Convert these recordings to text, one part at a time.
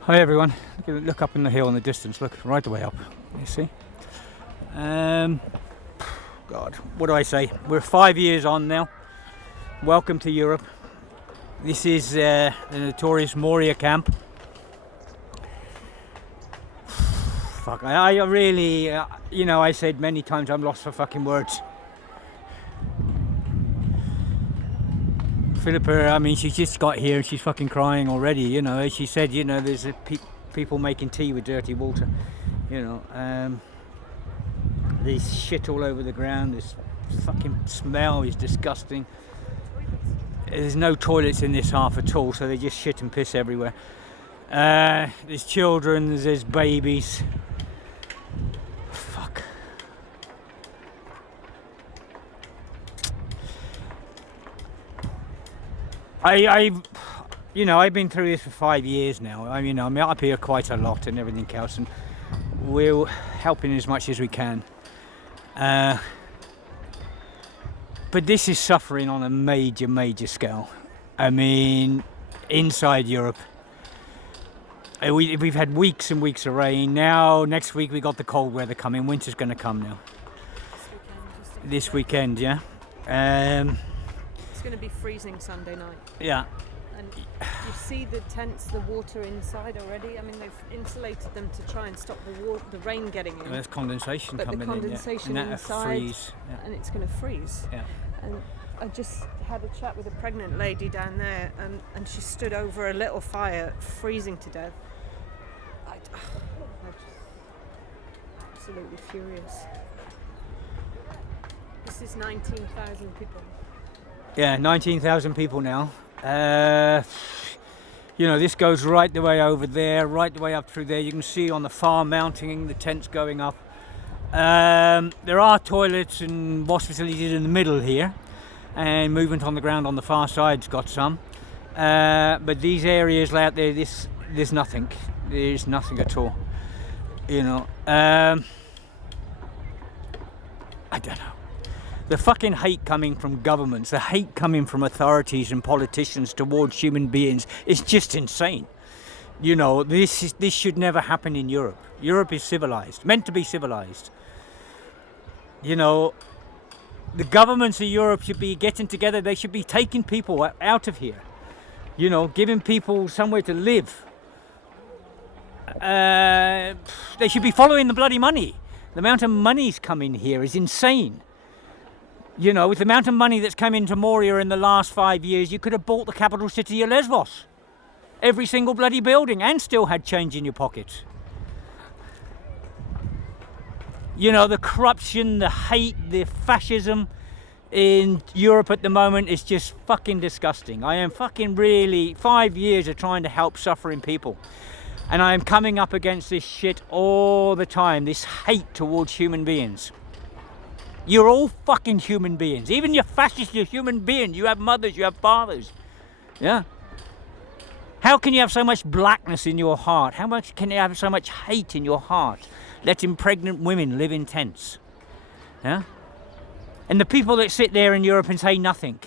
Hi everyone, look up in the hill in the distance, look right the way up, you see. God, what do I say? We're 5 years on now. Welcome to Europe. This is the notorious Moria camp. Fuck, I really, I said many times I'm lost for fucking words. Philippa, I mean, she just got here and she's fucking crying already, you know. As she said, there's people making tea with dirty water, There's shit all over the ground, this fucking smell is disgusting. There's no toilets in this half at all, so they just shit and piss everywhere. There's children, there's babies. Fuck. I've been through this for 5 years now. I'm up here quite a lot and everything else, and we're helping as much as we can. But this is suffering on a major scale. I mean, inside Europe, we've had weeks and weeks of rain. Now, next week we got the cold weather coming. Winter's going to come now. This weekend, yeah. It's going to be freezing Sunday night. Yeah. And you see the tents, the water inside already. I mean, they've insulated them to try and stop the rain getting in. There's condensation but coming the condensation in, yeah. inside, freeze. Yeah. And it's going to freeze. Yeah. And I just had a chat with a pregnant lady down there, and she stood over a little fire, freezing to death. I'm just absolutely furious. This is 19,000 people. Yeah, 19,000 people now. This goes right the way over there, right the way up through there. You can see on the far mounting, the tents going up. There are toilets and wash facilities in the middle here, and movement on the ground on the far side's got some. But these areas out there, there's nothing. There's nothing at all. I don't know. The fucking hate coming from governments, the hate coming from authorities and politicians towards human beings is just insane. This should never happen in Europe. Europe is civilized, meant to be civilized. The governments of Europe should be getting together. They should be taking people out of here. Giving people somewhere to live. They should be following the bloody money. The amount of money's coming here is insane. With the amount of money that's come into Moria in the last 5 years, you could have bought the capital city of Lesvos. Every single bloody building, and still had change in your pocket. The corruption, the hate, the fascism in Europe at the moment is just fucking disgusting. I am fucking really 5 years of trying to help suffering people. And I am coming up against this shit all the time, this hate towards human beings. You're all fucking human beings. Even you're fascists, you're human beings. You have mothers, you have fathers. Yeah? How can you have so much blackness in your heart? How much can you have so much hate in your heart? Letting pregnant women live in tents. Yeah? And the people that sit there in Europe and say nothing.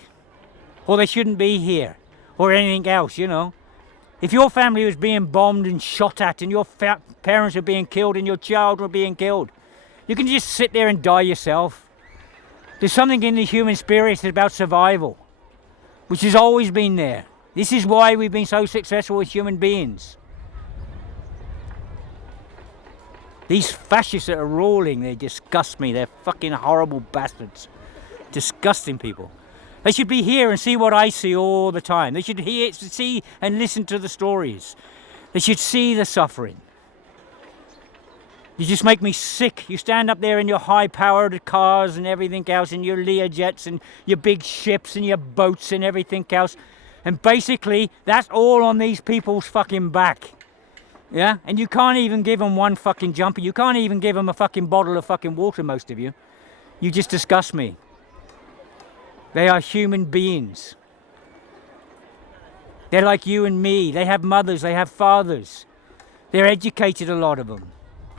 Or they shouldn't be here. Or anything else, If your family was being bombed and shot at and your parents were being killed and your child were being killed, you can just sit there and die yourself. There's something in the human spirit about survival, which has always been there. This is why we've been so successful as human beings. These fascists that are ruling, they disgust me. They're fucking horrible bastards. Disgusting people. They should be here and see what I see all the time. They should see and listen to the stories. They should see the suffering. You just make me sick. You stand up there in your high-powered cars and everything else, and your Learjets and your big ships and your boats and everything else. And basically, that's all on these people's fucking back. Yeah? And you can't even give them one fucking jumper. You can't even give them a fucking bottle of fucking water, most of you. You just disgust me. They are human beings. They're like you and me. They have mothers, they have fathers. They're educated, a lot of them.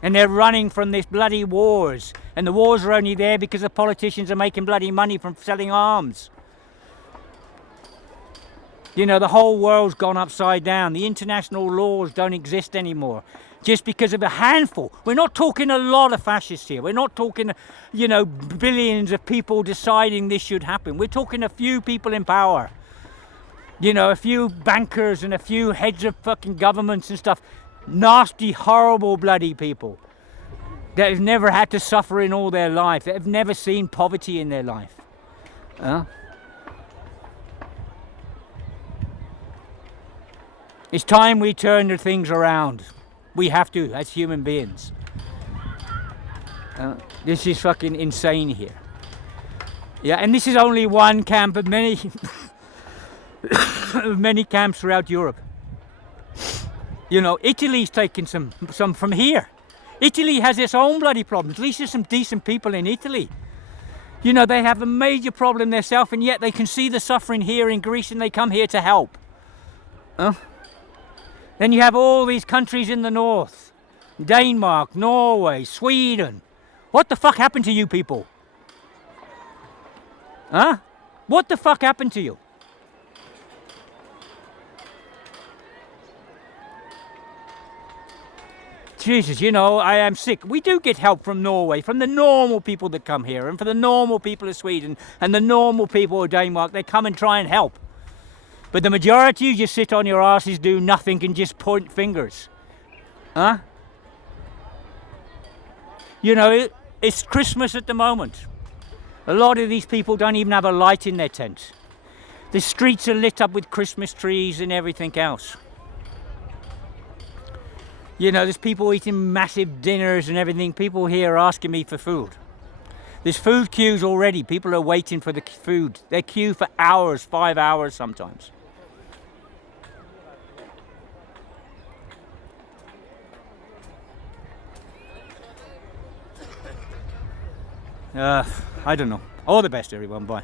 And they're running from these bloody wars. And the wars are only there because the politicians are making bloody money from selling arms. You know, the whole world's gone upside down. The international laws don't exist anymore. Just because of a handful. We're not talking a lot of fascists here. We're not talking, you know, billions of people deciding this should happen. We're talking a few people in power. You know, a few bankers and a few heads of fucking governments and stuff. Nasty, horrible, bloody people that have never had to suffer in all their life, that have never seen poverty in their life. It's time we turn the things around. We have to, as human beings. This is fucking insane here. Yeah, and this is only one camp of many, many camps throughout Europe. You know, Italy's taken some from here. Italy has its own bloody problems. At least there's some decent people in Italy. You know, they have a major problem themselves, and yet they can see the suffering here in Greece, and they come here to help. Then you have all these countries in the north. Denmark, Norway, Sweden. What the fuck happened to you people? What the fuck happened to you? Jesus, you know, I am sick. We do get help from Norway, from the normal people that come here, and from the normal people of Sweden, and the normal people of Denmark. They come and try and help. But the majority, you just sit on your asses, do nothing, and just point fingers. You know, it's Christmas at the moment. A lot of these people don't even have a light in their tent. The streets are lit up with Christmas trees and everything else. You know, there's people eating massive dinners and everything. People here are asking me for food. There's food queues already. People are waiting for the food. They queue for hours, 5 hours sometimes. I don't know. All the best, everyone. Bye.